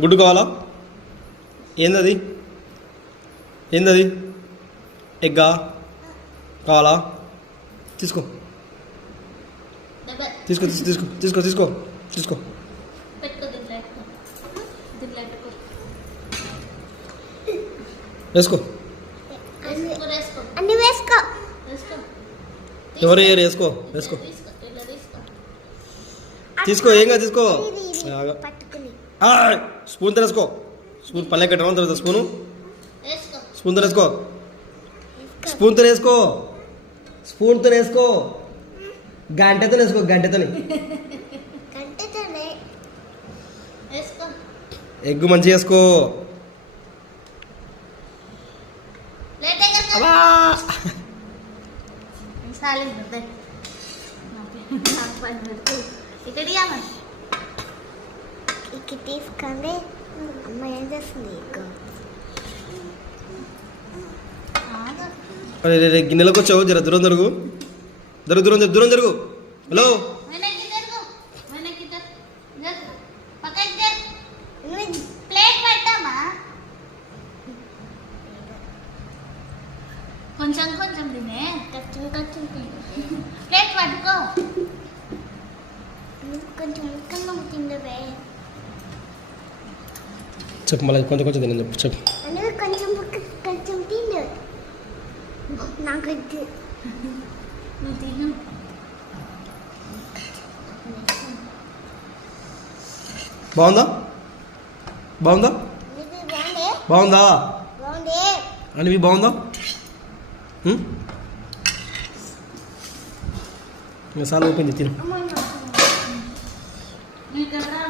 గుడ్డు కావాలా? ఏందది? ఏందది? ఎగ్గా కావాలా? తీసుకో తీసుకో తీసుకో తీసుకో తీసుకో తీసుకో. వేసుకో. అన్ని వేసుకో. ఎవరు వేయరు? వేసుకో వేసుకో తీసుకో. ఏంగా తీసుకో. స్పూన్ వేసుకో. స్పూన్ పల్లె కట్టడం తర్వాత స్పూను స్పూన్తో వేసుకో. స్పూన్తో వేసుకో. స్పూన్తో వేసుకో. గంటతో వేసుకో. గంటతో ఎగ్గు మంచిగా వేసుకో. ఇక్కడ తీసుకొని అమ్మ ఏం చేస్తుంది? గిన్నెలకు వచ్చావు. జర దూరం జరుగు. దూరం దూరం జరుగు. హలో కొంచెం కొంచెం తినే. కొంచెం కొంచెం ప్లేట్ పట్టుకో. కొంచెం కన్నా తిండవే. చెప్పు. మళ్ళీ కొంచెం కొంచెం తినని చెప్పు. చెప్పు. కొంచెం కొంచెం తిండు. నాకు నువ్వు తిను. బాగుందా? బాగుందా? బాగుందా? అనివి బాగుందా? మసాలా ఓపెన్ తిను. నీకు ఎవరా